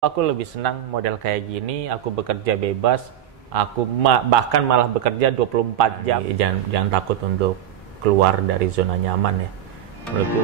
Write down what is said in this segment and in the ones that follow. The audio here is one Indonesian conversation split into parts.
Aku lebih senang model kayak gini, aku bekerja bebas, aku bahkan malah bekerja 24 jam. Jangan takut untuk keluar dari zona nyaman ya. Menurutku.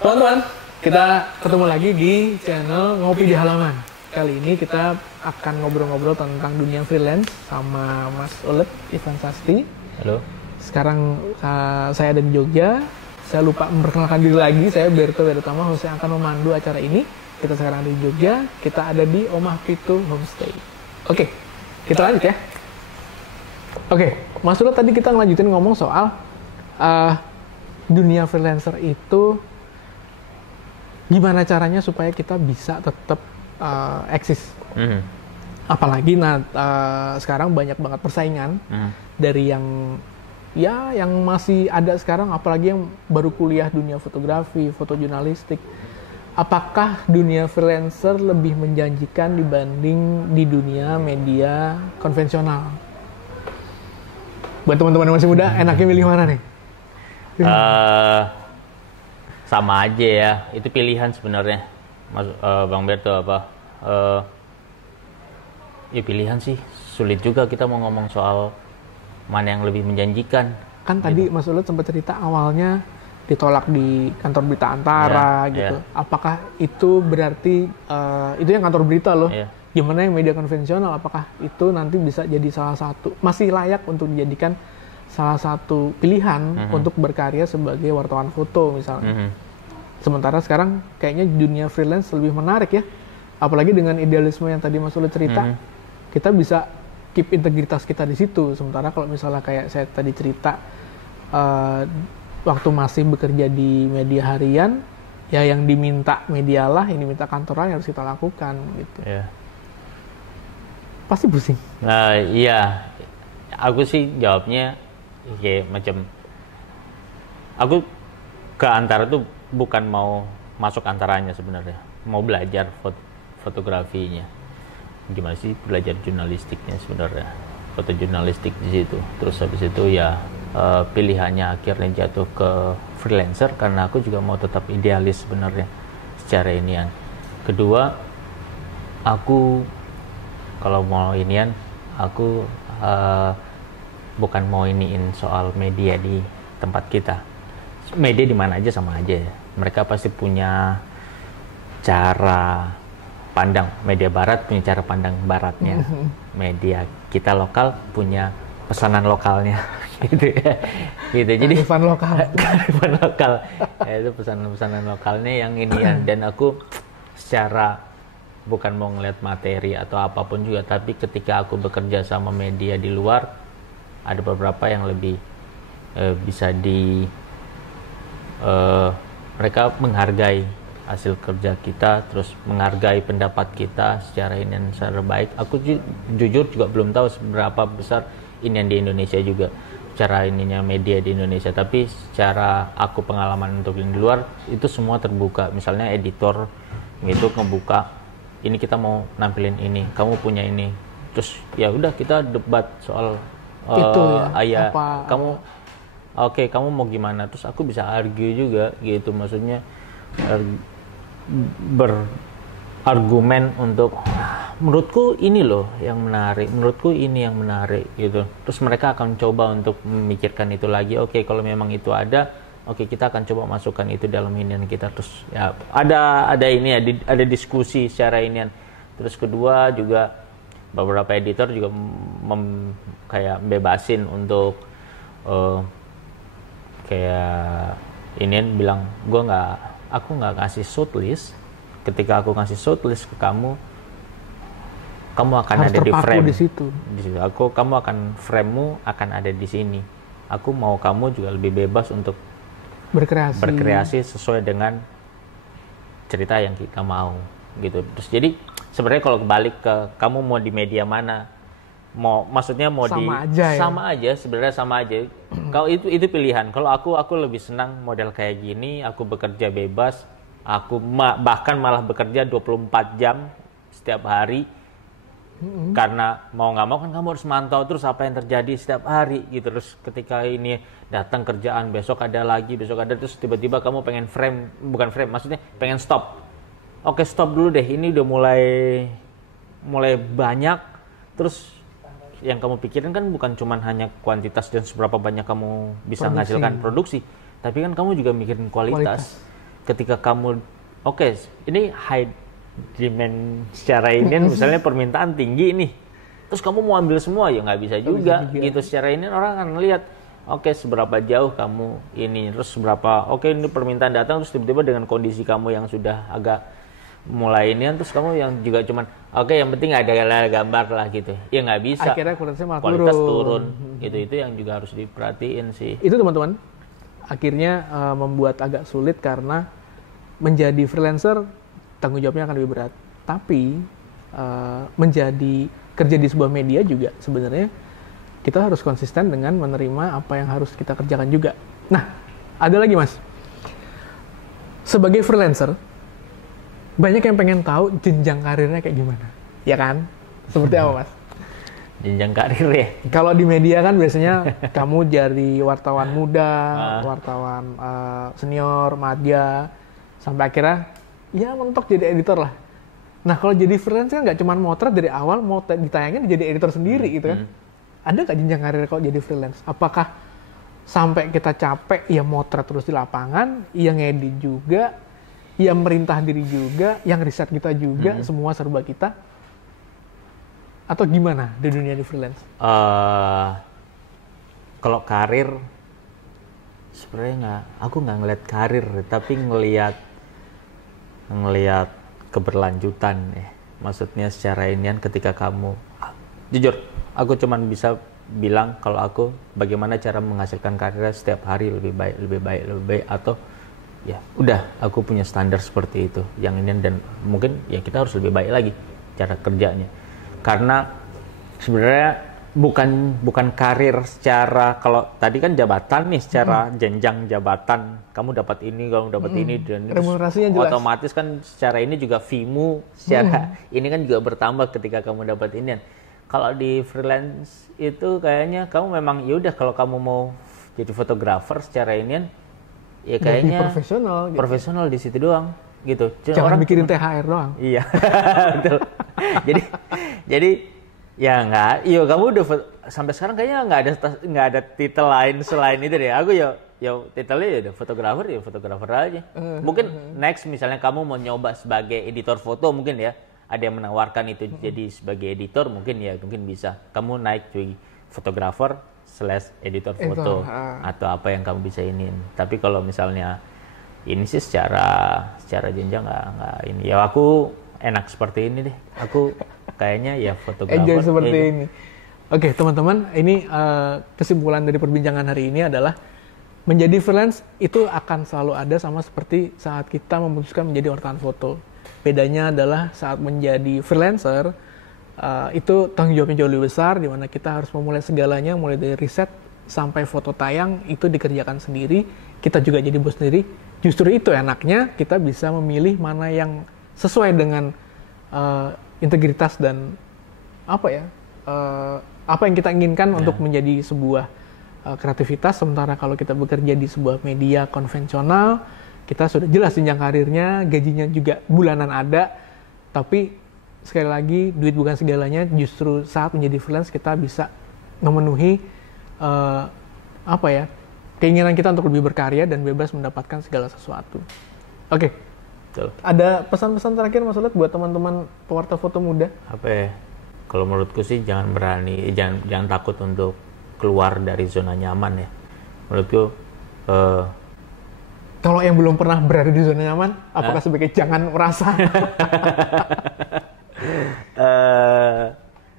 Teman-teman, kita ketemu lagi di channel Ngopi di Halaman. Kali ini kita akan ngobrol-ngobrol tentang dunia freelance sama Mas Ulet Ivan Sasti. Halo. Sekarang saya ada di Jogja. Saya lupa memperkenalkan diri lagi. Saya Berto Wedotama, host yang akan memandu acara ini. Kita sekarang ada di Jogja. Kita ada di Omah Pitu Homestay. Oke, kita lanjut ya. Oke, Mas Ulet, tadi kita ngelanjutin ngomong soal dunia freelancer itu gimana caranya supaya kita bisa tetap eksis. Apalagi sekarang banyak banget persaingan dari yang masih ada sekarang, apalagi yang baru kuliah dunia fotografi, fotojurnalistik. Apakah dunia freelancer lebih menjanjikan dibanding di dunia media konvensional? Buat teman-teman yang masih muda, enaknya milih mana nih? Sama aja ya, itu pilihan sebenarnya, Bang Berto apa? Ya pilihan sih, sulit juga kita mau ngomong soal mana yang lebih menjanjikan. Kan tadi Mas Ulet sempat cerita awalnya ditolak di kantor berita Antara gitu. Apakah itu berarti itu yang kantor berita loh? Gimana yang media konvensional? Apakah itu nanti bisa jadi salah satu, masih layak untuk dijadikan salah satu pilihan untuk berkarya sebagai wartawan foto misalnya. Sementara sekarang kayaknya dunia freelance lebih menarik ya. Apalagi dengan idealisme yang tadi Mas Ulet cerita, kita bisa keep integritas kita di situ. Sementara kalau misalnya kayak saya tadi cerita, waktu masih bekerja di media harian, ya yang diminta media lah, yang diminta kantoran yang harus kita lakukan gitu. Pasti pusing. Nah iya, aku sih jawabnya kayak macam, aku ke Antara tuh bukan mau masuk Antaranya sebenarnya, mau belajar fotografinya, gimana sih belajar jurnalistiknya sebenarnya, fotojurnalistik di situ. Terus habis itu ya pilihannya akhirnya jatuh ke freelancer karena aku juga mau tetap idealis sebenarnya secara inian. Kedua, aku kalau mau inian, aku bukan mau iniin soal media di tempat kita. Media di mana aja sama aja ya. Mereka pasti punya cara pandang. Media barat punya cara pandang baratnya. Media kita lokal punya pesanan lokalnya gitu ya. Gitu. Jadi kearifan lokal. Kearifan lokal. Ya, itu pesanan-pesanan lokalnya yang inian. Dan aku secara bukan mau ngeliat materi atau apapun juga, tapi ketika aku bekerja sama media di luar, ada beberapa yang lebih bisa mereka menghargai hasil kerja kita, terus menghargai pendapat kita secara ini dan secara baik. Aku jujur juga belum tahu seberapa besar ini yang di Indonesia juga, cara ininya media di Indonesia, tapi secara aku pengalaman untuk yang di luar itu semua terbuka. Misalnya editor gitu ngebuka, ini kita mau nampilin ini, kamu punya ini, terus ya udah kita debat soal itu ya, kamu kamu mau gimana, terus aku bisa argue juga gitu, maksudnya berargumen untuk menurutku ini loh yang menarik, menurutku ini yang menarik gitu. Terus mereka akan coba untuk memikirkan itu lagi. Oke, kalau memang itu ada, oke, kita akan coba masukkan itu dalam inian kita. Terus ya ada ini ya, ada diskusi secara inian. Terus kedua juga beberapa editor juga kayak bebasin untuk kayak inian bilang aku nggak ngasih shoot list. Ketika aku ngasih shoot list ke kamu akan harus ada di frame di situ. Kamu akan frame-mu akan ada di sini. Aku mau kamu juga lebih bebas untuk berkreasi sesuai dengan cerita yang kita mau gitu. Terus jadi sebenarnya kalau balik ke kamu mau di media mana, maksudnya sama aja sebenarnya sama aja. Kalau itu pilihan. Kalau aku lebih senang model kayak gini, aku bekerja bebas, aku bahkan malah bekerja 24 jam setiap hari. Karena mau nggak mau kan kamu harus mantau terus apa yang terjadi setiap hari gitu. Terus ketika ini datang kerjaan, besok ada lagi, terus tiba-tiba kamu pengen bukan frame, maksudnya pengen stop. Oke, stop dulu deh, ini udah mulai banyak. Terus yang kamu pikirin kan bukan cuma hanya kuantitas dan seberapa banyak kamu bisa menghasilkan produksi, tapi kan kamu juga mikirin kualitas. Ketika kamu ini high demand secara ini misalnya permintaan tinggi nih, terus kamu mau ambil semua ya nggak bisa juga gitu. Secara ini orang akan lihat seberapa jauh kamu ini, terus seberapa ini permintaan datang, terus tiba-tiba dengan kondisi kamu yang sudah agak mulai ini, terus kamu yang juga cuman yang penting ada gambar lah gitu ya, nggak bisa, akhirnya kualitas turun gitu. Itu yang juga harus diperhatiin sih. Itu teman-teman akhirnya membuat agak sulit karena menjadi freelancer tanggung jawabnya akan lebih berat, tapi menjadi kerja di sebuah media juga sebenarnya kita harus konsisten dengan menerima apa yang harus kita kerjakan juga. Nah, ada lagi Mas, sebagai freelancer banyak yang pengen tahu jenjang karirnya kayak gimana, ya kan? Seperti apa Mas? Jenjang karir ya? Kalau di media kan biasanya kamu jadi wartawan muda, wartawan senior, madya, sampai akhirnya ya mentok jadi editor lah. Nah kalau jadi freelance kan nggak cuma motret dari awal, mau ditayangin jadi editor sendiri gitu kan. Ada nggak jenjang karir kalau jadi freelance? Apakah sampai kita capek ya motret terus di lapangan, yang ngedit juga, yang merintah diri juga, yang riset kita juga, semua serba kita? Atau gimana di dunia di freelance? Kalau karir, sebenarnya aku nggak ngeliat karir, tapi ngelihat keberlanjutan ya. Maksudnya secara inian ketika kamu, jujur, aku cuman bisa bilang kalau aku bagaimana cara menghasilkan karir setiap hari lebih baik, atau ya udah aku punya standar seperti itu yang ini, dan mungkin ya kita harus lebih baik lagi cara kerjanya. Karena sebenarnya bukan karir secara, kalau tadi kan jabatan nih, secara jenjang jabatan kamu dapat ini, dan remunerasinya jelas. Otomatis kan secara ini juga fee-mu secara ini kan juga bertambah ketika kamu dapat ini. Kalau di freelance itu kayaknya kamu memang ya udah, kalau kamu mau jadi fotografer secara ini ya kayaknya profesional di situ doang gitu. Jangan mikirin THR doang. Iya. Betul. jadi ya nggak, iya kamu udah sampai sekarang kayaknya nggak ada titel lain selain itu deh. Aku ya titelnya ya udah fotografer aja. Mungkin next misalnya kamu mau nyoba sebagai editor foto, mungkin ya ada yang menawarkan itu jadi sebagai editor, mungkin bisa kamu naik jadi fotografer / editor foto atau apa yang kamu bisa iniin. Tapi kalau misalnya ini sih secara jenjang nggak ini. Ya aku enak seperti ini deh. Aku kayaknya ya fotografer. Enjoy seperti ini. Oke teman-teman, ini kesimpulan dari perbincangan hari ini adalah menjadi freelance itu akan selalu ada, sama seperti saat kita memutuskan menjadi wartawan foto. Bedanya adalah saat menjadi freelancer itu tanggung jawabnya jauh lebih besar, di mana kita harus memulai segalanya, mulai dari riset sampai foto tayang itu dikerjakan sendiri. Kita juga jadi bos sendiri. Justru itu enaknya kita bisa memilih mana yang sesuai dengan integritas dan apa yang kita inginkan untuk menjadi sebuah kreativitas. Sementara kalau kita bekerja di sebuah media konvensional, kita sudah jelas jenjang karirnya, gajinya juga bulanan ada, tapi sekali lagi duit bukan segalanya. Justru saat menjadi freelance kita bisa memenuhi keinginan kita untuk lebih berkarya dan bebas mendapatkan segala sesuatu. Oke, Betul. Ada pesan-pesan terakhir Mas Ulet buat teman-teman pewarta foto muda? Apa ya? Kalau menurutku sih jangan jangan takut untuk keluar dari zona nyaman ya. Menurutku kalau yang belum pernah berada di zona nyaman, apakah sebaiknya jangan merasa?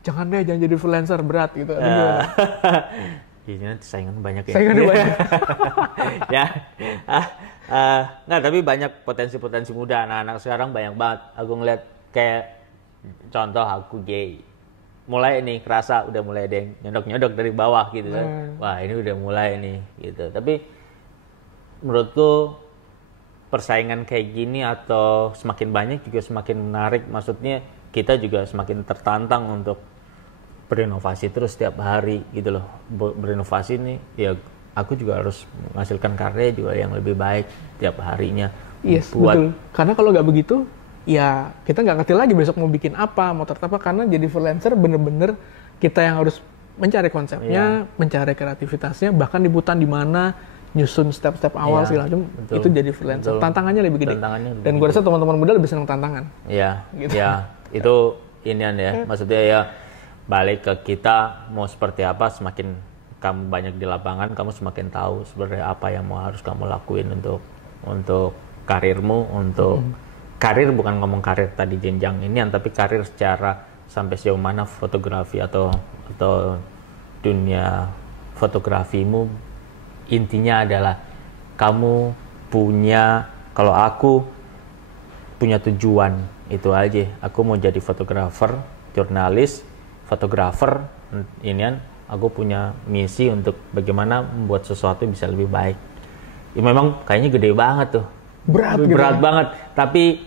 Jangan jadi freelancer berat gitu. Ini saingan banyak ya. Saingan banyak. Ya. Nggak, tapi banyak potensi muda. Anak-anak sekarang banyak banget. Aku ngeliat kayak contoh aku gay. Mulai nih kerasa udah mulai ada yang nyodok-nyodok dari bawah gitu kan. Wah, ini udah mulai nih gitu. Tapi menurutku persaingan kayak gini atau semakin banyak juga semakin menarik. Maksudnya kita juga semakin tertantang untuk berinovasi terus setiap hari gitu loh. Berinovasi nih ya aku juga harus menghasilkan karya juga yang lebih baik tiap harinya. Yes, betul. Karena kalau nggak begitu, ya kita nggak ngerti lagi besok mau bikin apa, mau apa. Karena jadi freelancer bener-bener kita yang harus mencari konsepnya, mencari kreativitasnya, bahkan liputan di mana, nyusun step-step awal segala macam. Itu jadi freelancer. Betul. Tantangannya lebih gede. Dan gue rasa teman-teman muda lebih senang tantangan. Iya, gitu. Ya, itu inian ya. Maksudnya ya balik ke kita mau seperti apa, semakin kamu banyak di lapangan, kamu semakin tahu sebenarnya apa yang harus kamu lakuin untuk karirmu, untuk karir, bukan ngomong karir tadi jenjang ini, tapi karir secara sampai sejauh mana fotografi atau dunia fotografimu. Intinya adalah kamu punya, kalau aku punya tujuan itu aja, aku mau jadi fotografer, jurnalis, fotografer, inian, aku punya misi untuk bagaimana membuat sesuatu bisa lebih baik. Ya memang kayaknya gede banget tuh. Berat banget. Tapi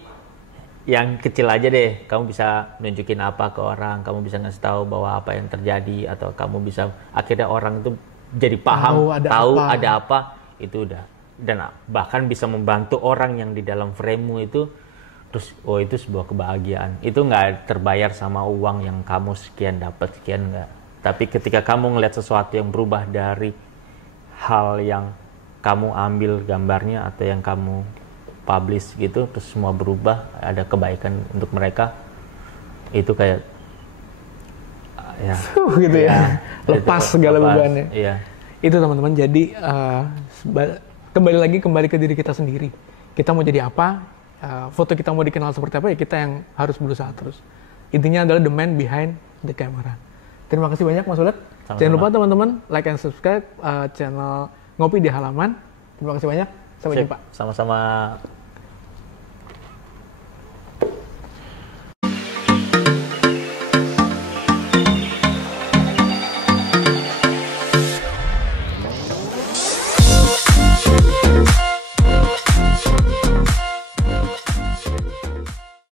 yang kecil aja deh. Kamu bisa nunjukin apa ke orang. Kamu bisa ngasih tahu bahwa apa yang terjadi. Atau kamu bisa akhirnya orang itu jadi paham. Tahu ada apa. Itu udah. Dan bahkan bisa membantu orang yang di dalam frame-mu itu. Terus, itu sebuah kebahagiaan. Itu nggak terbayar sama uang yang kamu sekian dapat, sekian nggak. Tapi ketika kamu ngelihat sesuatu yang berubah dari hal yang kamu ambil gambarnya atau yang kamu publish gitu, terus semua berubah, ada kebaikan untuk mereka, itu kayak ya gitu ya. Lepas segala bebannya. Iya. Itu teman-teman. Jadi kembali ke diri kita sendiri. Kita mau jadi apa? Foto kita mau dikenal seperti apa, ya kita yang harus berusaha terus. Intinya adalah the man behind the camera. Terima kasih banyak Mas Ulet. Jangan lupa teman-teman like and subscribe channel Ngopi di Halaman. Terima kasih banyak. Sampai jumpa. Sama-sama.